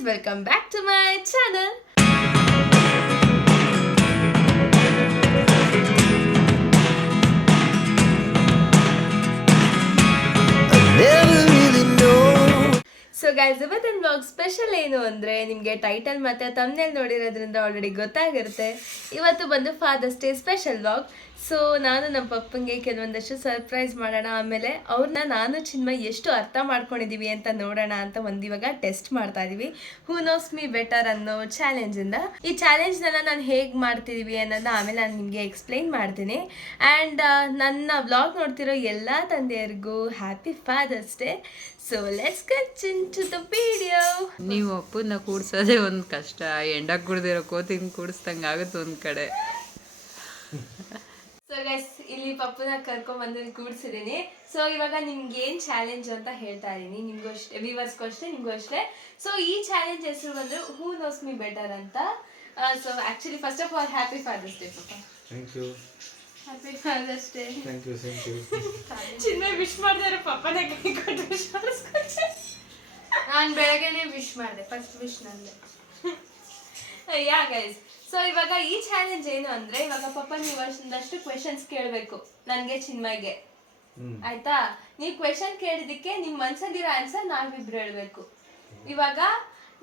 guys, welcome back to my channel. So guys, ಇವತ್ತಿನ vlog special ಏನು ಅಂದರೆ ನಿಮಗೆ ಟೈಟಲ್ ಮತ್ತು ತಮ್ನೇಲ್ ನೋಡಿರೋದ್ರಿಂದ ಆಲ್ರೆಡಿ ಗೊತ್ತಾಗಿರುತ್ತೆ. ಇವತ್ತು ಬಂದು Father's Day special vlog. So ನಾನು ನಮ್ಮ ಪಪ್ಪಂಗೆ ಕೆಲವೊಂದಷ್ಟು ಸರ್ಪ್ರೈಸ್ ಮಾಡೋಣ, ಆಮೇಲೆ ಅವ್ರನ್ನ ನಾನು ಚಿನ್ಮಯ್ ಎಷ್ಟು ಅರ್ಥ ಮಾಡ್ಕೊಂಡಿದ್ದೀವಿ ಅಂತ ನೋಡೋಣ ಅಂತ ಇವಾಗ ಟೆಸ್ಟ್ ಮಾಡ್ತಾ ಇದೀವಿ. ಹೂ ನೋಸ್ ಮೀ ಬೆಟರ್ ಅನ್ನೋ ಚಾಲೆಂಜಿಂದ. ಈ ಚಾಲೆಂಜ್ನೆಲ್ಲ ನಾನು ಹೇಗೆ ಮಾಡ್ತಿದ್ದೀವಿ ಅನ್ನೋದನ್ನ ಆಮೇಲೆ ನಾನು ನಿಮಗೆ ಎಕ್ಸ್ಪ್ಲೈನ್ ಮಾಡ್ತೀನಿ. ಆ್ಯಂಡ್ ನನ್ನ ವ್ಲಾಗ್ ನೋಡ್ತಿರೋ ಎಲ್ಲ ತಂದೆಯರಿಗೂ happy fathers day. So let's get into the video. ನೀವು ಅಪ್ಪನ ಕೂಡ್ಸೋದೇ ಒಂದು ಕಷ್ಟ, ಎಂಡ ಕುಡ್ದಿರೋ ಕೋತಿನ ಕೂಡಿಸ್ದಂಗೆ ಆಗುತ್ತೆ ಒಂದು ಕಡೆ. ಸೊ ಗೈಸ್, ಇಲ್ಲಿ ಪಪ್ಪನ ಕರ್ಕೊಂಡ್ ಬಂದು ಕೂಡ್ಸಿದೀನಿ. ಸೊ ಇವಾಗ ನಿಮ್ಗೆ ಏನ್ ಚಾಲೆಂಜ್ ಅಂತ ಹೇಳ್ತಾ ಇದೀನಿ, ನಿಮ್ಗೂ ಅಷ್ಟೇ, ವ್ಯೂವರ್ಸ್ಗೂ ಅಷ್ಟೇ, ನಿಮ್ಗೂ ಅಷ್ಟೇ. ಸೊ ಈ ಚಾಲೆಂಜ್ ಹೆಸರು ಬಂದು ಹೂ ನೋಸ್ ಮೀ ಬೆಟರ್ ಅಂತ. So actually first of all happy fathers Day ಪಪ್ಪ. Thank you. Happy fathers Day. Thank you. Thank you. Chinmay wish ಮಾಡಿದಾರೆ, ಪಪ್ಪನೇ ಕೈ ಕೊಟ್ಟು ವಿಶ್ ಮಾಡಿಸ್ಕೊಟ್ಟೆ. ನಾನು ಬೆಳಗ್ಗೆನೆ ವಿಶ್ ಮಾಡಿದೆ, ಫಸ್ಟ್ ವಿಶ್ ನಂದೆ. ಯಾ ಗೈಸ್, ಸೊ ಇವಾಗ ಈ ಚಾಲೆಂಜ್ ಏನು ಅಂದ್ರೆ, ಇವಾಗ ಪಪ್ಪ ನೀವು ಒಂದಷ್ಟು ಕ್ವೆಶನ್ಸ್ ಕೇಳಬೇಕು ನನಗೆ, ಚಿನ್ಮಯ್ಗೆ. ಆಯ್ತಾ? ನೀವು ಕ್ವೆಶನ್ ಕೇಳಿದಕ್ಕೆ ನಿಮ್ ಮನ್ಸಲ್ಲಿರೋ ಆನ್ಸರ್ ನಾವಿಬ್ರು ಹೇಳ್ಬೇಕು. ಇವಾಗ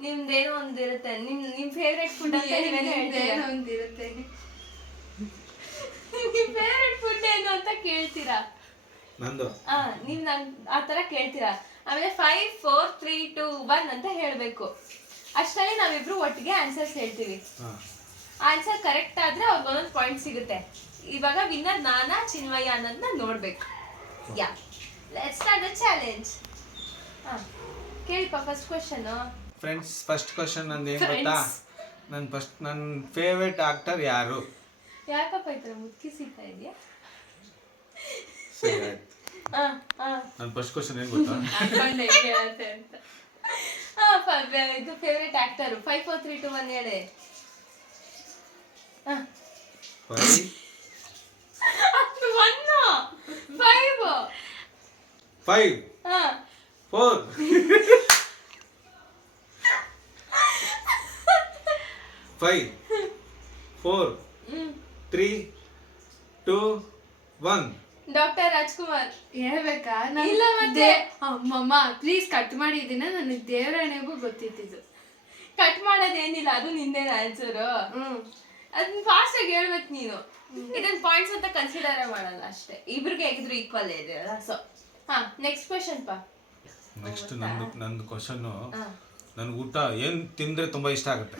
ನಿಮ್ದೇನೋ ಒಂದಿರುತ್ತೆ, ನಿಮ್ ಫೇವ್ರೆಟ್ ಫುಡ್ ಅಂತ ನೀವೇನೋ ಹೇಳ್ತೀರಾ. ಒಂದಿರುತ್ತೆ, ನಿಮ್ ಫೇವ್ರೆಟ್ ಫುಡ್ ಏನು ಅಂತ ಕೇಳ್ತೀರಾ. ನಂದು ನೀವ್ ಆ ತರ ಕೇಳ್ತೀರಾ. ಆಮೇಲೆ 5 4 3 2 1 ಅಂತ ಹೇಳ್ಬೇಕು. ಅಷ್ಟರಲ್ಲಿ ನಾವಿಬ್ರು ಒಟ್ಟಿಗೆ ಆನ್ಸರ್ಸ್ ಹೇಳ್ತೀವಿ. ಆನ್ಸರ್ ಕರೆಕ್ಟ್ ಆದ್ರೆ ಅವ್ರಿಗೆ ಒಂದೊಂದು ಪಾಯಿಂಟ್ ಸಿಗುತ್ತೆ. ಇವಾಗ ವಿನ್ನರ್ ನಾನಾ ಚಿನ್ಮಯ್ಯ ಅನ್ನೋದನ್ನ ನೋಡ್ಬೇಕು. Yeah, let's start the challenge. ಕೇಳಿಪ್ಪ first question. Friends, first question ನಂದು ಏನು ಗೊತ್ತಾ? ನನ್ನ ಫೇವ್ರೆಟ್ ಆಕ್ಟರ್ ಯಾರು? ಯಾಕಪ್ಪ ಈ ತರ ಮುಕ್ಕಿ ಸಿಗ್ತಾ ಇದೆಯಾ? ಸರಿ ಆಯ್ತು. ನನ್ನ ಫಸ್ಟ್ ಕ್ವಶನ್ ಏನು ಗೊತ್ತಾ? ಅನ್ಕೊಂಡೆ ಕೇಳತ್ತೆ ಅಂತ. ಇದು ಫೇವ್ರೆಟ್ ಆಕ್ಟರ್. 5 4 3 2 1 ಹೇಳಿ. 5 4 5 4 3 2 1. ಡಾಕ್ಟರ್ ರಾಜ್ಕುಮಾರ್. ಹೇಳ್ಬೇಕಾ? ಇಲ್ಲ ಮತ್ತೆ. ಅಮ್ಮಮ್ಮ ಪ್ಲೀಸ್ ಕಟ್ ಮಾಡಿ ಇದನ್ನ, ನನಗೆ ದೇವರಾಣೆಗೂ ಗೊತ್ತಿತ್ತು. ಕಟ್ ಮಾಡೋದೇನಿಲ್ಲ, ಅದು ನಿಂದೇನ ಆನ್ಸರು. ಅದನ್ನ ಫಾಸ್ಟ್ ಆಗಿ ಹೇಳ್ಬೇಕು ನೀನು. ಇದನ್ನ ಪಾಯಿಂಟ್ಸ್ ಅಂತ ಕನ್ಸಿಡರ್ ಮಾಡಲ್ಲ ಅಷ್ಟೇ. ಇಬ್ರಿಗೆ ಹೇಗಿದ್ರು ಈಕ್ವಲ್ ಇದೆ. ಸೊ ನೆಕ್ಸ್ಟ್ ಕ್ವೆಶ್ಚನ್ ಪಾ. ನೆಕ್ಸ್ಟ್ ನಂದು ಕ್ವಶನ್, ನನ್ಗೆ ಊಟ ಏನ್ ತಿಂದ್ರೆ ತುಂಬಾ ಇಷ್ಟ ಆಗುತ್ತೆ?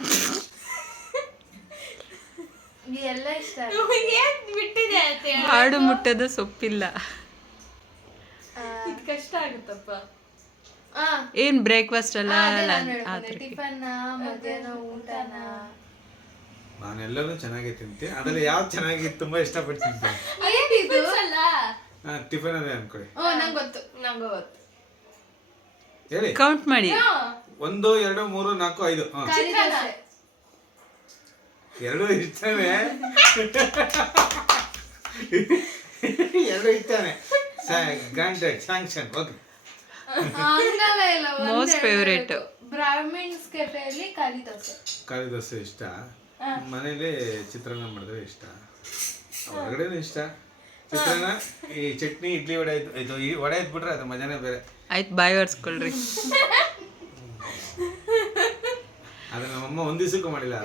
ಎಲ್ಲ ಇಷ್ಟ. ಏನ್ ಬಿಟ್ಟಿದೆ ಅಂತ ಹೇಳಿ. ಹಾಡು ಮುಟ್ಟದ ಸೊಪ್ಪಿಲ್ಲ. ಇದು ಕಷ್ಟ ಆಗುತ್ತಪ್ಪ. ಏನ್ ಬ್ರೇಕ್ಫಾಸ್ಟ್ ಅಲ್ಲ, ಟಿಫನ್, ಮಧ್ಯಾಹ್ನ ಊಟನ. ನಾನೆಲ್ಲರೂ ಚೆನ್ನಾಗಿ ತಿಂತೀನಿ, ಅದ್ರಲ್ಲಿ ಯಾವ್ದು ಚೆನ್ನಾಗಿ ತುಂಬಾ ಇಷ್ಟಪಟ್ಟು ತಿಂತೀನಿ. ಏನಿದು? ಟಿಫನ್ ಅದೇ ಅನ್ಕೊಳ್ಳಿ. ನಂಗೆ ಗೊತ್ತು. ನಂಗೂ ಗೊತ್ತು. ಹೇಳಿ, ಕೌಂಟ್ ಮಾಡಿ. 1 2 3 4 5. ಚಿತ್ರಾನ್ನ. 2 ಇಷ್ಟನೇ. 2 ಇಷ್ಟನೇ. Granted, sanction. ಓಕೆ. ಹಂಗಲ್ಲ, ಇಲ್ಲ. Most favorite. ಬ್ರಾಹ್ಮಿನ್ಸ್ ಕೆಫೆಯಲ್ಲಿ ಖಾಲಿ ದೋಸೆ. ಖಾಲಿ ದೋಸೆ ಇಷ್ಟ. ಮನೇಲಿ ಚಿತ್ರಾನ್ನ ಮಾಡಿದ್ರೆ ಇಷ್ಟ. ಹೊರಗಡೆನೂ ಇಷ್ಟ. ಚಿತ್ರಾನ್ನ, ಈ ಚಟ್ನಿ, ಇಡ್ಲಿ, ವಡೆ ಇದು ಈ ವಡೆ ಇದ್ಬಿಟ್ರೆ ಅದು ಮಜಾನೇ ಬೇರೆ. ಆಯ್ತು, ಬಾಯ್ ಒರ್ಸ್ಕೊಳ್ರಿ. ಅದು ನಮ್ಮಮ್ಮ ಒಂದ್ ದಿವಸಕ್ಕೂ ಮಾಡಿಲ್ಲ.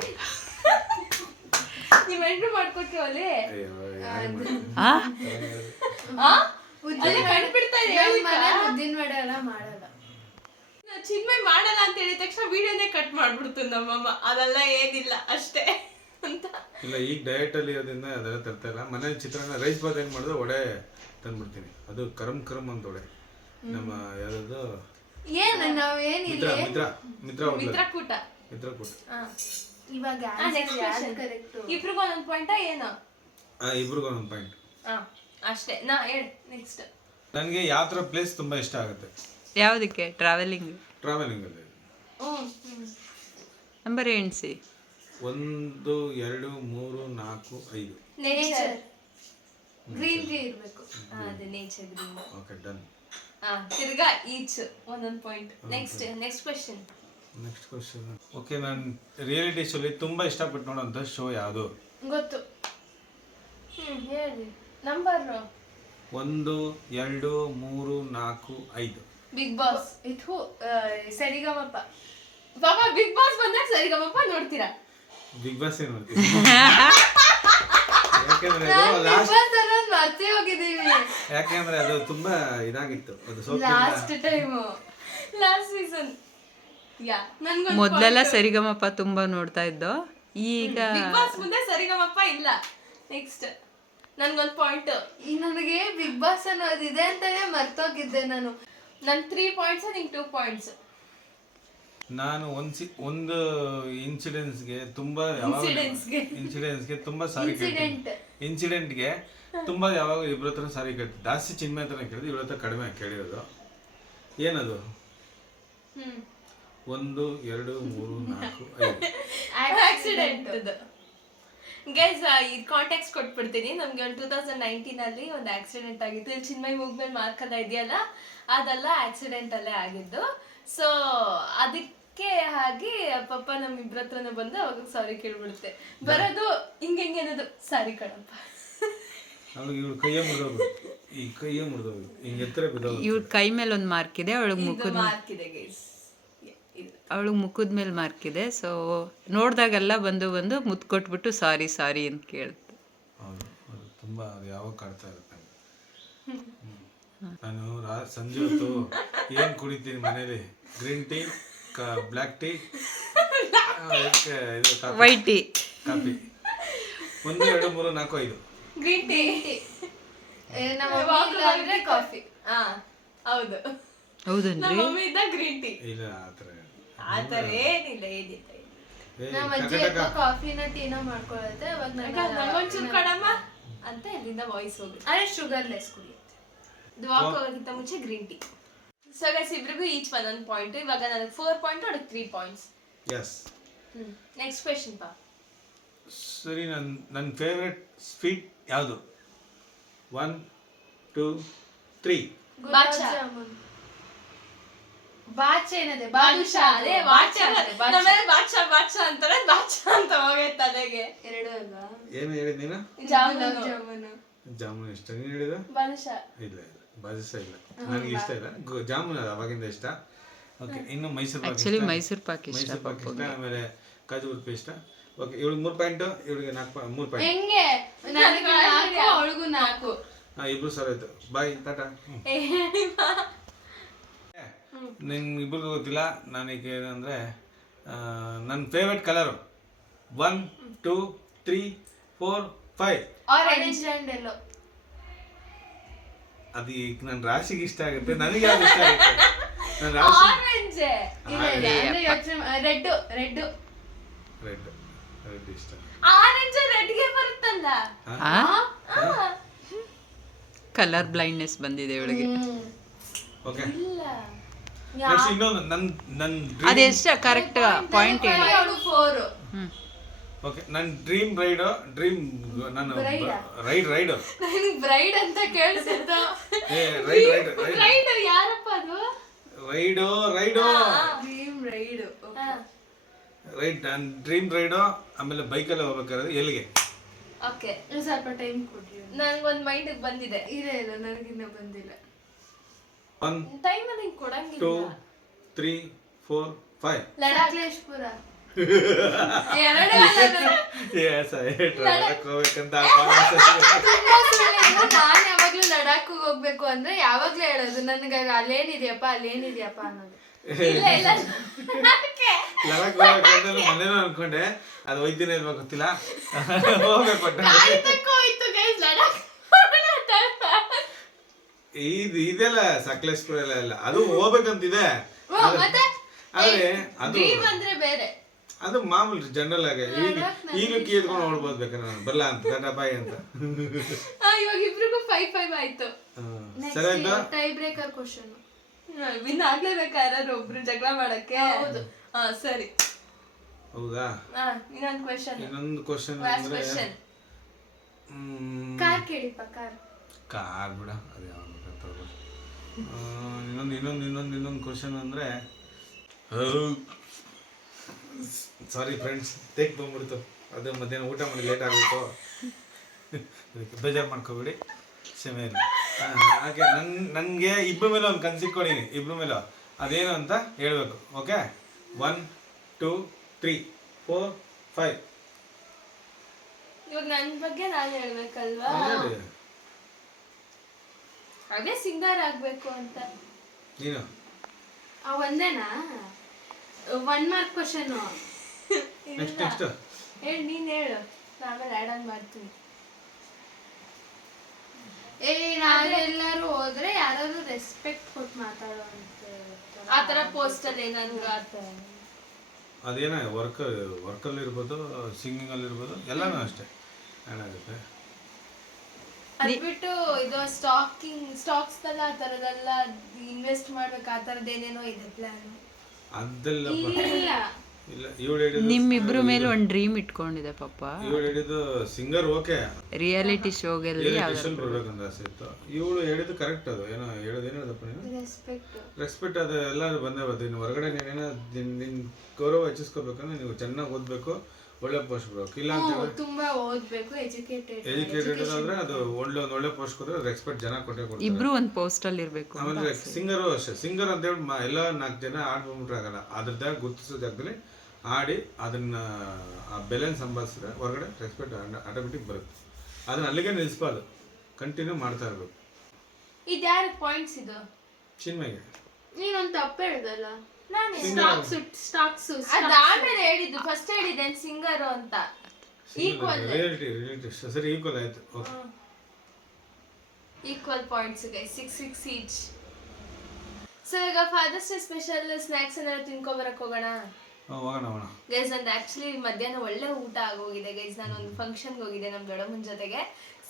ನೀವ್ ಎಂಟ್ರು ಮಾಡ್ಕೊಟ್ರು ಅಲ್ಲಿ. ಅಯ್ಯೋ, ಯಾರು ಕಣ್ಬಿಡ್ತಾ ಉದ್ದಿನ ವಡೆ ಎಲ್ಲ ಮಾಡಲ್ಲ. ಚಿನ್ಮಯ್ ಮಾಡಲ್ಲ ಅಂತ ಹೇಳಿದ ತಕ್ಷಣ ವಿಡಿಯೋನೇ ಕಟ್ ಮಾಡ್ಬಿಡ್ತು ನಮ್ಮಮ್ಮ. ಅದೆಲ್ಲ ಏನಿಲ್ಲ ಅಷ್ಟೇ ಅಂತ. ಇಲ್ಲ, ಈಗ ಡಯಟ್ ಅಲ್ಲಿ ಇರೋದ್ರಿಂದ ಅದೆಲ್ಲ ತರ್ತಾ ಇಲ್ಲ. ಮನೇಲಿ ಚಿತ್ರಾನ್ನ, ರೈಸ್ ಬಾತ್ ಏನ್ ಮಾಡಿದ್ರೆ ವಡೆ ತಂದ್ಬಿಡ್ತೀನಿ. ಅದು ಕರಂ ಅಂತ ವಡೆ. ನಮ್ಮ ಯಾವ್ದು ಏನು ನಾವು ಏನಿಲ್ಲ. ಮಿತ್ರಕೂಟ. ಇವಾಗ ಕರೆಕ್ಟ್. ಇಬ್ರಿಗೂ ಒಂದೊಂದು ಪಾಯಿಂಟ್ ಏನು? ಇಬ್ರಿಗೂ ಒಂದೊಂದು ಪಾಯಿಂಟ್ ಅಷ್ಟೇ. ನಾ ಹೇಳಿ ನೆಕ್ಸ್ಟ್. ನನಗೆ ಯಾವ ಥರ ಪ್ಲೇಸ್ ತುಂಬಾ ಇಷ್ಟ ಆಗುತ್ತೆ? ಯಾವುದಕ್ಕೆ? ಟ್ರಾವೆಲಿಂಗ್ ಅಲ್ಲಿ. ನಂಬರ್ ಎಣಿಸಿ. 1 2 3 4 5. ನೇಚರ್. ಗ್ರೀನ್ರಿ ಇರಬೇಕು. ಅದು ನೇಚರ್, ಗ್ರೀನ್. Okay, done. ತಿರ್ಗಾ ಈಚ್ ಒಂದೊಂದು point. Next question. Next question. Okay, ನಾನು ರಿಯಾಲಿಟಿ ಶೋಲಿ ತುಂಬ ಇಷ್ಟಪಟ್ಟು ನೋಡೋಂಥ ಶೋ ಯಾವುದು? ಗೊತ್ತು. ಹೇಳಿ ನಂಬರ್. 1 2 3 4 5. Big boss. ಇದು ಸರಿಗಮಪ. ಪಾಪ ಬಿಗ್ ಬಾಸ್ ಬಂದಾಗ ಸರಿಗಮಪ ನೋಡ್ತೀರಾ? ಬಿಗ್ ಬಾಸ್ ಏನು ನೋಡ್ತೀನಿ ಯಾಕೆಂದ್ರೆ ಅದು ಲಾಸ್ಟ್, ಮರ್ತೇ ಹೋಗಿದ್ದೀವಿ. ಯಾಕೆಂದ್ರೆ ಅದು ತುಂಬಾ ಇದಾಗಿತ್ತು, ಅದು ಲಾಸ್ಟ್ ಟೈಮ್, ಲಾಸ್ಟ್ ಸೀಸನ್. ಯಾ, ನನ್ಗೊಂದು ಮೊದಲೆಲ್ಲ ಸರಿಗಮಪ ತುಂಬಾ ನೋಡ್ತಾ ಇದ್ದೋ, ಈಗ ಬಿಗ್ ಬಾಸ್ ಮುಂದೆ ಸರಿಗಮಪ ಇಲ್ಲ. ನೆಕ್ಸ್ಟ್ ನನ್ಗೊಂದು ಪಾಯಿಂಟ್. ಈ ನನಗೆ ಬಿಗ್ ಬಾಸ್ ಅನ್ನೋದಿದೆ ಅಂತಾನೆ ಮರ್ತೋಗಿದ್ದೆ ನಾನು. ನನ್ 3 ಪಾಯಿಂಟ್ಸ್, ನಿಂಗೆ 2 ಪಾಯಿಂಟ್ಸ್. ನಾನು ಒಂದು ಇನ್ಸಿಡೆನ್ಸ್ಗೆ ತುಂಬಾ ಇನ್ಸಿಡೆನ್ಸ್ಗೆ ತುಂಬಾ ಸಾರಿ ಇನ್ಸಿಡೆಂಟ್ಗೆ ತುಂಬಾ ಯಾವಾಗ ಇಬ್ಬರ ಹತ್ರ ಸಾರಿ ಕೇಳ್ತೀನಿ. ಜಾಸ್ತಿ ಚಿನ್ಮಯ ಹತ್ರ ಕೇಳಿದ್ರು, ಇವ್ರ ಹತ್ರ ಕಡಿಮೆ ಕೇಳಿರೋದು. ಏನದು? 1 2 3 4 5 ಆಕ್ಸಿಡೆಂಟ್. ಗೈಸ್, ಈ ಕಾಂಟ್ಯಾಕ್ಟ್ಸ್ ಕೊಟ್ಬಿಡ್ತೀನಿ. ನಮ್ಗೆ ಒಂದು 2019 ಅಲ್ಲಿ ಒಂದು ಆಕ್ಸಿಡೆಂಟ್ ಆಗಿತ್ತು. ಇಲ್ಲಿ ಚಿನ್ಮಯ್ ಮೂಗ್ಮೇಲೆ ಮಾರ್ಕೆಲ್ಲ ಇದೆಯಲ್ಲ, ಅದೆಲ್ಲ ಆಕ್ಸಿಡೆಂಟ್ ಅಲ್ಲೇ ಆಗಿದ್ದು. ಸೊ ಅದಕ್ಕೆ ಹಾಗೆ ಪಪ್ಪ ನಮ್ಮಿಬ್ರ ಹತ್ರನ ಬಂದು ಅವಾಗ ಸಾರಿ ಕೇಳ್ಬಿಡುತ್ತೆ. ಬರೋದು ಹಿಂಗೆ ಏನದು, ಸಾರಿ ಕಣಪ್ಪ. ಅವಳಿಗೆ ಇವ್ರ ಕೈಯೇ ಮುರಿದೋಗ್ರು, ಈ ಕೈಯೇ ಮುರಿದೋಗ್ರು, ಹಿಂಗೆ ಎತ್ತರ ಬಿದ್ದೋಗ್ರು. ಇವ್ಳ ಕೈ ಮೇಲೆ ಒಂದು ಮಾರ್ಕ್ ಇದೆ, ಅವಳಿಗೆ ಮುಖದ ಮಾರ್ಕ್ ಇದೆ ಗೈಸ್, ಅವಳಿಗೆ ಮುಖದ ಮೇಲೆ ಮಾರ್ಕ್ ಇದೆ. ಸೊ ನೋಡಿದಾಗೆಲ್ಲ ಬಂದು ಮುತ್ತು ಕೊಟ್ಬಿಟ್ಟು ಸಾರಿ ಸಾರಿ ಅಂತ ಕೇಳ್ತು. ಹೌದು, ಅದು ತುಂಬ ಅದು ಯಾವಾಗ ಕಾಡ್ತಾ ಇರುತ್ತೆ. ನಾನು ಸಂಜೆ ಹೊತ್ತು ಏನು ಕುಡಿತೀನಿ ಮನೇಲಿ? ಗ್ರೀನ್ ಟೀ, ಬ್ಲ್ಯಾಕ್ ಟೀ, ಇದು white tea, coffee. 1 2 3 4 5 green tea. ನಮ್ಮ ಕಾಫಿ. ಹಾ ಹೌದು, ಹೌದನ್ರಿ. ನಮ್ಮ ಮಮ್ಮಿ ಇದ್ದ ಗ್ರೀನ್ ಟೀ. ಇಲ್ಲ ಆತರ ಏನಿಲ್ಲ, ಏನಿಲ್ಲ. ನಮ್ಮ ಅಜ್ಜಿ ಕಾಫಿನ ಟೀನ ಮಾಡ್ಕೊಳುತ್ತೆ. ಅವಾಗ ನಂಗೊಂಚೂರು ಕಡಮ್ಮ ಅಂತ ಇಲ್ಲಿಂದ ವಾಯ್ಸ್ ಹೋಗುತ್ತೆ. ಅದೇ ಶುಗರ್ಲೆಸ್ ಕುಡಿಯುತ್ತೆ. ವಾಕ್ ಹೋಗೋಕ್ಕಿಂತ ಮುಂಚೆ ಗ್ರೀನ್ ಟೀ. ಸೊ ಗೈಸ್, ಇಬ್ರಿಗೂ ಈಚ್ 1 ಪಾಯಿಂಟ್. ಇವಾಗ ನನಗೆ 4 ಪಾಯಿಂಟ್, ಅವಳಿಗೆ 3 ಪಾಯಿಂಟ್ಸ್. ಎಸ್. ನೆಕ್ಸ್ಟ್ ಕ್ವೆಶ್ಚನ್ ಪಾ. ಸರಿ, ನನ್ನ ಫೇವ್ರೆಟ್ ಸ್ವೀಟ್ ಯಾವುದು? 1 2 3. ಬಾಚಾ. ಬಾಚೆ ಏನದೆ? ಬಾದುಷಾ. ಅದೇ ಬಾಚಾ. ನಮ್ಮಲ್ಲಿ ಬಾಚಾ ಬಾಚಾ ಅಂತಾರೆ, ಬಾಚಾ ಅಂತ ಹೋಗೈತೆ ತಲೆಗೆ. 2 ಅಲ್ವಾ? ಏನು ಹೇಳಿದ್ ನೀನು? ಜಾಮೂನು. ಜಾಮೂನ್ ಇಷ್ಟ. ನೀನು ಹೇಳಿದ? ಬಾದುಷಾ. ಇಲ್ಲ ಬಾದುಷಾ ಇಲ್ಲ, ನನಗೆ ಇಷ್ಟ ಇಲ್ಲ. ಜಾಮೂನ್ ಅದು ಅವಾಗಿಂದ ಇಷ್ಟ. ಓಕೆ, ಇನ್ನು ಮೈಸೂರು ಪಾಕ್ ಆಕ್ಚುಲಿ ಇಷ್ಟ. ಮೈಸೂರು ಪಾಕ್ ಇಷ್ಟ. ಮೈಸೂರು ಪಾಕ್ ಇಷ್ಟ, ಆಮೇಲೆ ಕಾಜು ಬರ್ಫಿ ಇಷ್ಟ. ಓಕೆ, ಇವಳಿಗೆ 3 ಪಾಯಿಂಟ್, ಇವಳಿಗೆ 3 ಪಾಯಿಂಟ್. ಹೆಂಗೆ? ನನಗೆ 4, ಅವಳಿಗೂ 4. ಇಬ್ರು ಸರ್ ಆಯ್ತು. ಬಾಯ್, ಟಾಟಾ. ನಿಮ್ಗೆ ಇಬ್ರಿಗೂ ಗೊತ್ತಿಲ್ಲ. ನನಗೆ ಏನಂದರೆ ನನ್ನ favourite colour 1 2 3 4 5. Orange and yellow. ಅದು ಈಗ ನನ್ನ ರಾಶಿಗೆ ಇಷ್ಟ ಆಗುತ್ತೆ. ನನಗೆ ಯಾವ್ದು ಇಷ್ಟ ಆಗುತ್ತೆ? ನನ್ನ ರಾಶಿ ಆರೆಂಜ್. ರೆಡ್ ಇಷ್ಟ. ಆರೆಂಜ್ ರೆಡ್ಗೆ ಬರುತ್ತಲ್ಲ. ಕಲರ್ ಬ್ಲೈಂಡ್ನೆಸ್ ಬಂದಿದೆ ಇವಳಿಗೆ. ಓಕೆ, ಇಲ್ಲ, ನೆಕ್ಸ್ಟ್ ಇನ್ನೊಂದು ನನ್ನ ಅದೆಷ್ಟ ಕರೆಕ್ಟ್ ಪಾಯಿಂಟ್ ಹೇಳಿ. 4. ಓಕೆ, ನನ್ನ ಡ್ರೀಮ್ ರೈಡು ನನ್ನ ರೈಡು ನನಗೆ ಬ್ರೈಡ್ ಅಂತ ಕೇಳಿಸಿತ್ತು. ರೈಡ್ ಯಾರಪ್ಪ ಅದು? Ride dream ride. ನನ್ನ ಡ್ರೀಮ್ ರೈಡು. ಆಮೇಲೆ ಬೈಕಲ್ಲಿ ಹೋಗ್ಬೇಕಾದ್ರೆ ಎಲ್ಲಿಗೆ? ಓಕೆ, ಸ್ವಲ್ಪ ಟೈಮ್ ಕೊಡ್ರಿ. ನನ್ಗೊಂದು ಮೈಂಡಿಗೆ ಬಂದಿದೆ. ಇಲ್ಲ, ನನಗಿನ್ನ ಬಂದಿಲ್ಲ. 1 ಟೈಮ್ ನಿಂಗೆ ಕೊಡಂಗಿಲ್ಲ. 2 3 4 5. ಲಡಾಖ್ಲೇಶ್ಪುರ. 2 ಹೋಗ್ಬೇಕಂತ ನಾನು ಯಾವಾಗ್ಲೂ ಲಡಾಖ್ ಹೋಗ್ಬೇಕು ಅಂದ್ರೆ ಯಾವಾಗ್ಲೂ ಹೇಳೋದು ನನಗೆ ಅಲ್ಲೇನಿದ್ಯಪ್ಪ ಅನ್ನೋದು. ಇಲ್ಲ ಲಡಾಖ್ ಹೋಗ್ಬೇಕಂತ ಮನೇನೂ ಅನ್ಕೊಂಡೆ. ಅದು ಹೋಯ್ತೀನಿ ಇಲ್ವಾ ಗೊತ್ತಿಲ್ಲ, ಹೋಗ್ಬೇಕು. ಇದೆಲ್ಲ ಸಕಲೇಶ್ಪುರ ಎಲ್ಲ ಅದು ಹೋಗ್ಬೇಕಂತಿದೆ. ಆದ್ರೆ ಅದು ಅಂದ್ರೆ ಬೇರೆ, ಅದು ಮಾಮೂಲಿ ಜನರಲ್ ಆಗಿ ಈಗಲೂ ಕೀ ಎತ್ಕೊಂಡು ಹೊಡ್ಬೋದು ಬೇಕಾದ್ರೆ. ನಾನು ಬರಲ್ಲ ಅಂತ, ಟಾಟಾ ಬಾಯ್ ಅಂತ. ಇವಾಗ ಇಬ್ರಿಗೂ 5-5 ಆಯ್ತು. ಸರಿ ಆಯ್ತು. Tie breaker question. ವಿನ್ ಆಗ್ಲೇಬೇಕಾದ್ರೆ ಒಬ್ರು ಜಗಳ ಮಾಡಕ್ಕೆ. ಹೌದು. ಸರಿ, ಹೌದಾ? ಇನ್ನೊಂದು ಕ್ವೆಶ್ಚನ್. ಇನ್ನೊಂದು ಕ್ವಶನ್ ಅಂದ್ರೆ ಕಾರ್ ಕೇಳಿಪ್ಪ. ಕಾರ್ ಬಿಡ, ಅದು ಯಾವಾಗ ಇನ್ನೊಂದು ಕ್ವಶನ್ ಅಂದ್ರೆ ಸಾರಿ ಫ್ರೆಂಡ್ಸ್, ತೆಗ್ ಬಂದ್ಬಿಡ್ತು. ಅದು ಮಧ್ಯಾಹ್ನ ಊಟ ಮಾಡಿ ಲೇಟ್ ಆಗಿತ್ತು, ಬೇಜಾರು ಮಾಡ್ಕೋಬೇಡಿ, ಕ್ಷಮೆ ಇರಲಿ. ಹಾಗೆ ನನಗೆ ಇಬ್ಬರ ಮೇಲೆ ಒಂದು ಕನ್ಸಿಕ್ಕೊಂಡಿನಿ, ಇಬ್ಬರ ಮೇಲೆ ಅದೇನು ಅಂತ ಹೇಳ್ಬೇಕು. ಓಕೆ, 1 2 3 4 5. ಇವಾಗ ನನ್ನ ಬಗ್ಗೆ ನಾನು ಹೇಳ್ಬೇಕಲ್ವಾ? ಅದೇ ಸಿಂಗರ್ ಆಗ್ಬೇಕು ಅಂತ. ನೀನು ಒಂದೇನಾ? 1 ಮಾರ್ಕ್ ಕ್ವಶನ್. ನೆಕ್ಸ್ಟ್ ಹೇಳಿ, ನೀನ್ ಹೇಳು, ಆಮೇಲೆ ಆ್ಯಡ್ ಆನ್ ಮಾಡ್ತೀನಿ. ನಾವೆಲ್ಲರೂ ಹೋದ್ರೆ ಯಾರಾದ್ರೂ ರೆಸ್ಪೆಕ್ಟ್ ಕೊಟ್ಟು ಮಾತಾಡೋ ಅಂತ ಆ ಥರ ಪೋಸ್ಟಲ್ಲಿ ಏನಾದ್ರು ಆ ಥರ ಅದೇನ ವರ್ಕಲ್ಲಿ ಇರ್ಬೋದು, ಸಿಂಗಿಂಗಲ್ಲಿ ಇರ್ಬೋದು, ಎಲ್ಲನೂ ಅಷ್ಟೇ ಏನಾಗುತ್ತೆ. ಅದ್ಬಿಟ್ಟು ಇದು ಸ್ಟಾಕ್ಸ್ದೆಲ್ಲ ಆ ಥರದೆಲ್ಲ ಇನ್ವೆಸ್ಟ್ ಮಾಡ್ಬೇಕು, ಆ ಥರದ್ದು ಏನೇನೋ ಇದೆ ಪ್ಲಾನ್. ಅದೆಲ್ಲ ಇಲ್ಲ. ಇಲ್ಲ, ಇವಳು ಹೇಳಿದ್ದು ನಿಮ್ಮಿಬ್ರ ಮೇಲೆ ಒಂದು ಡ್ರೀಮ್ ಇಟ್ಕೊಂಡಿದೆ ಪಾಪ. ಇವಳು ಹೇಳಿದ್ದು ಸಿಂಗರ್ ಓಕೆ, ರಿಯಾಲಿಟಿ ಶೋಗೆಲ್ಲ ಶೋಲ್ ಬರ್ಬೇಕಂತ ಆಸೆ ಇತ್ತು. ಇವಳು ಹೇಳಿದ್ದು ಕರೆಕ್ಟ್. ಅದು ಏನೋ ಹೇಳೋದು ಏನು ಹೇಳದಪ್ಪ ನೀನು? ರೆಸ್ಪೆಕ್ಟ್. ಅದು ಎಲ್ಲರೂ ಬಂದೇ ಬರ್ತದೆ. ಇನ್ನು ಹೊರಗಡೆ ನೀನೇನೋ ನಿನ್ನ ಗೌರವ ಹೆಚ್ಚಿಸ್ಕೋಬೇಕಂದ್ರೆ ನೀವು ಚೆನ್ನಾಗಿ ಓದಬೇಕು, ಒಳ್ಳೆ ಪೋಸ್ಟ್ ಬರಬೇಕು. ಇಲ್ಲ ಅಂತ ಹೇಳಿದ್ರೆ ತುಂಬಾ ಓದ್ಬೇಕು, ಎಜುಕೇಟೆಡ್ ಆದ್ರೆ ಅದು ಒಳ್ಳೆ ಪೋಸ್ಟ್ ಕೊಟ್ಟರೆ ರೆಸ್ಪೆಕ್ಟ್ ಜನ ಕೊಟ್ಟೆ ಕೊಡ್ತಾರೆ. ಇಬ್ರು ಒಂದು ಪೋಸ್ಟ್ ಅಲ್ಲಿ ಇರ್ಬೇಕು. ಆಮೇಲೆ ಸಿಂಗರು ಅಷ್ಟೇ, ಸಿಂಗರ್ ಅಂತ ಹೇಳಿ ಎಲ್ಲ 4 ಜನ ಆಡ್ ಬಂದ್ಬಿಟ್ರೆ ಆಗಲ್ಲ. ಅದ್ರದ್ದಾಗ ಗುರುತಿಸೋ ಜಾಗದಲ್ಲಿ ಆಡಿ ಅದನ್ನ ಆ ಬೆಲೆನ ಸಂಪಾದಿಸಿದ್ರೆ ಹೊರಗಡೆ ರೆಸ್ಪೆಕ್ಟ್ ಆಟೋಮೆಟಿಕ್ ಬರುತ್ತೆ. ಅದನ್ನ ಅಲ್ಲಿಗೆ ನಿಲ್ಲಿಸ್ಬಾರ್ದು, ಕಂಟಿನ್ಯೂ ಮಾಡ್ತಾ ಇರಬೇಕು. ಇದ್ಯಾರ ಪಾಯಿಂಟ್ಸ್ ಇದು? ಚಿನ್ಮೆಗೆ ನೀನೊಂದು ತಪ್ಪು ಹೇಳ್ದಲ್ಲ. ನಾನು ಸ್ಟಾಕ್ಸ್ ಅದಾದ್ಮೇಲೆ ಹೇಳಿದ್ದು, ಫಸ್ಟ್ ಹೇಳಿದ್ದೇನೆ ಸಿಂಗರು ಅಂತ. ರಿಯಾಲಿಟಿ ಸರಿ, ಈಕ್ವಲ್ ಆಯ್ತು. Okay, equal points guys, 6 each. So ಈಗ ಫಾದರ್ಸ್ ಡೇ ಸ್ಪೆಷಲ್ ಸ್ನ್ಯಾಕ್ಸ್ ಏನಾದ್ರು ತಿನ್ಕೊಬರಕ್ ಹೋಗೋಣ ಹೋಗೋಣ. ಗೈಸ್, ನಂದು ಆಕ್ಚುಲಿ ಮಧ್ಯಾಹ್ನ ಒಳ್ಳೆ ಊಟ ಆಗೋಗಿದೆ ಗೈಸ್. ನಾನು ಒಂದು ಫಂಕ್ಷನ್ಗೆ ಹೋಗಿದ್ದೆ ನಮ್ಮ ದೊಡ್ಡಮ್ಮನ ಜೊತೆಗೆ.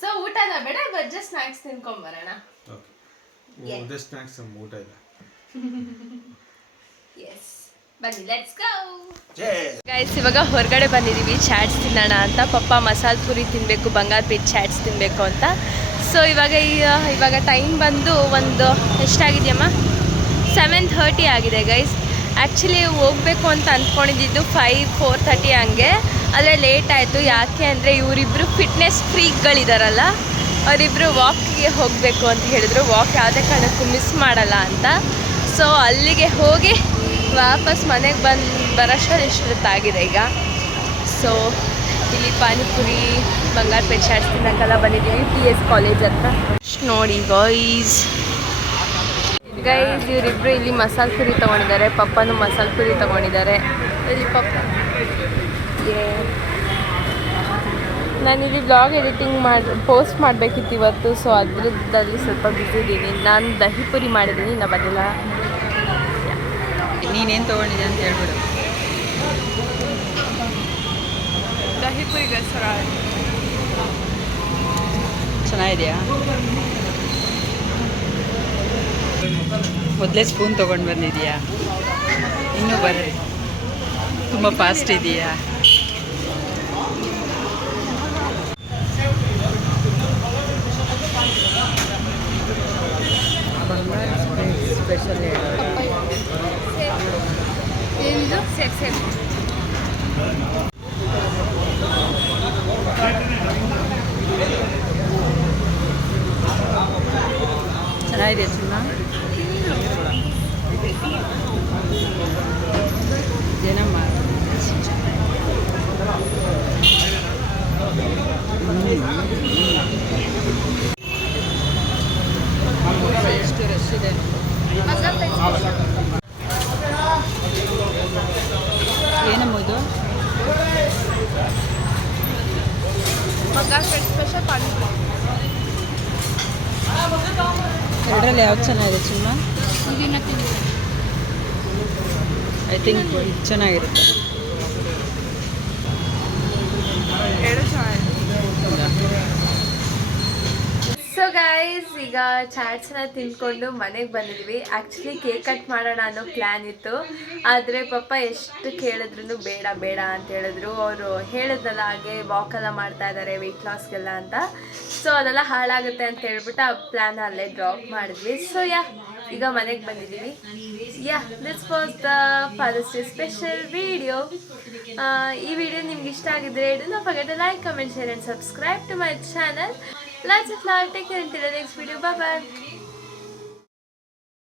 ಸೊ ಊಟನ ಬೇಡ, ಜಸ್ಟ್ ಸ್ನ್ಯಾಕ್ಸ್ ತಿನ್ಕೊಂಬರೋಣ. ಓಕೆ, ಜಸ್ಟ್ ಸ್ನ್ಯಾಕ್ಸ್ ಊಟ ಇಲ್ಲ. ಎಸ್, ಬನ್ನಿ, ಲೆಟ್ಸ್ ಗೋ ಗೈಸ್. ಇವಾಗ ಹೊರಗಡೆ ಬಂದಿದ್ದೀವಿ ಚಾಟ್ಸ್ ತಿನ್ನೋಣ ಅಂತ. ಪಪ್ಪ ಮಸಾಲೆ ಪುರಿ ತಿನ್ನಬೇಕು, ಬಂಗಾರ ಪೀಟ್ ಚಾಟ್ಸ್ ತಿನ್ನಬೇಕು ಅಂತ. ಸೊ ಇವಾಗ ಟೈಮ್ ಬಂದು ಒಂದು ಎಷ್ಟಾಗಿದೆಯಮ್ಮ? 7:30 ಆಗಿದೆ ಗೈಸ್. ಆ್ಯಕ್ಚುಲಿ ಹೋಗಬೇಕು ಅಂತ ಅಂದ್ಕೊಂಡಿದ್ದು 4:30 ಹಂಗೆ, ಆದರೆ ಲೇಟ್ ಆಯಿತು. ಯಾಕೆ ಅಂದರೆ ಇವರಿಬ್ಬರು ಫಿಟ್ನೆಸ್ ಫ್ರೀಕ್ಗಳಿದಾರಲ್ಲ, ಅವರಿಬ್ಬರು ವಾಕಿಗೆ ಹೋಗಬೇಕು ಅಂತ ಹೇಳಿದ್ರು. ವಾಕ್ ಯಾವುದೇ ಕಾರಣಕ್ಕೂ ಮಿಸ್ ಮಾಡಲ್ಲ ಅಂತ. ಸೊ ಅಲ್ಲಿಗೆ ಹೋಗಿ ವಾಪಸ್ ಮನೆಗೆ ಬರೋಷ್ಟರಲ್ಲಿ ಇಷ್ಟೊತ್ತಾಗಿದೆ ಈಗ. ಸೊ ಇಲ್ಲಿ ಪಾನಿಪುರಿ, ಬಂಗಾರ ಪೇಟ್ ಚಾಟ್ಸ್ ತಿನ್ನೋಕ್ಕೆಲ್ಲ ಬಂದಿದ್ದೀವಿ TS ಕಾಲೇಜ್ ಹತ್ರ. ನೋಡಿ ಗೈಸ್, ಇವರಿಬ್ಬರು ಇಲ್ಲಿ ಮಸಾಲೆ ಪುರಿ ತೊಗೊಂಡಿದ್ದಾರೆ, ಪಪ್ಪನೂ ಮಸಾಲೆ ಪುರಿ ತೊಗೊಂಡಿದ್ದಾರೆ. ಇಲ್ಲಿ ಪಪ್ಪ, ನಾನಿಲ್ಲಿ ಬ್ಲಾಗ್ ಎಡಿಟಿಂಗ್ ಪೋಸ್ಟ್ ಮಾಡಬೇಕಿತ್ತು ಇವತ್ತು. ಸೊ ಅದರದ್ದಲ್ಲಿ ಸ್ವಲ್ಪ ಬ್ಯುಸಿ ಇದ್ದೀನಿ. ನಾನು ದಹಿ ಪುರಿ ಮಾಡಿದ್ದೀನಿ, ಇನ್ನು ಬದಿಲ್ಲ. ನೀನೇನು ತೊಗೊಂಡಿದ್ದೆ ಅಂತ ಹೇಳ್ಬಿಡು. ದಹಿ ಪುರಿ ಚೆನ್ನಾಗಿದೆಯಾ? ಮೊದಲೇ ಸ್ಪೂನ್ ತೊಗೊಂಡು ಬಂದಿದೆಯಾ? ಇನ್ನೂ ಬರ್ರಿ, ತುಂಬ ಫಾಸ್ಟ್ ಇದೆಯಾ? ಸ್ಪೆಷಲ್ ಏನಿದು? ಸೇಮ್ ಚೆನ್ನಾಗಿದೆ ಚಿನ್ನ. ಏನಮ್ಮ ಎಷ್ಟು ರಶ್ ಇದೆ. ಏನಮ್ಮ ಇದು? ಸ್ಪೆಷಲ್ ಪಾನಿಪುರಿ. ಎರಡರಲ್ಲಿ ಯಾವ್ದು ಚೆನ್ನಾಗಿದೆ ಚಿನ್ನ? ಐ ಥಿಂಕ್ ಇದು ಚೆನ್ನಾಗಿರುತ್ತೆ. ಸೊ ಗೈಸ್, ಈಗ ಚಾಟ್ಸ್ನ ತಿನ್ಕೊಂಡು ಮನೆಗೆ ಬಂದಿದ್ವಿ. ಆ್ಯಕ್ಚುಲಿ ಕೇಕ್ ಕಟ್ ಮಾಡೋಣ ಅನ್ನೋ ಪ್ಲ್ಯಾನ್ ಇತ್ತು, ಆದರೆ ಪಪ್ಪ ಎಷ್ಟು ಕೇಳಿದ್ರು ಬೇಡ ಬೇಡ ಅಂತ ಹೇಳಿದ್ರು. ಅವರು ಹೇಳಿದ್ನಲ್ಲ ಹಾಗೆ ವಾಕೆಲ್ಲ ಮಾಡ್ತಾ ಇದ್ದಾರೆ ವೆಯ್ಟ್ ಲಾಸ್ಗೆಲ್ಲ ಅಂತ. ಸೊ ಅದೆಲ್ಲ ಹಾಳಾಗುತ್ತೆ ಅಂತ ಹೇಳ್ಬಿಟ್ಟು ಆ ಪ್ಲ್ಯಾನ್ ಅಲ್ಲೇ ಡ್ರಾಪ್ ಮಾಡಿದ್ವಿ. ಸೊ ಈಗ ಮನೆಗೆ ಬಂದಿದ್ದೀವಿ. Yeah this was the Father's Day special video. ಈ ವಿಡಿಯೋ ನಿಮ್ಗೆ ಇಷ್ಟ ಆಗಿದ್ರೆ don't forget to like, comment, share and subscribe to my channel. Lots of love. Take care until the next video. Bye bye.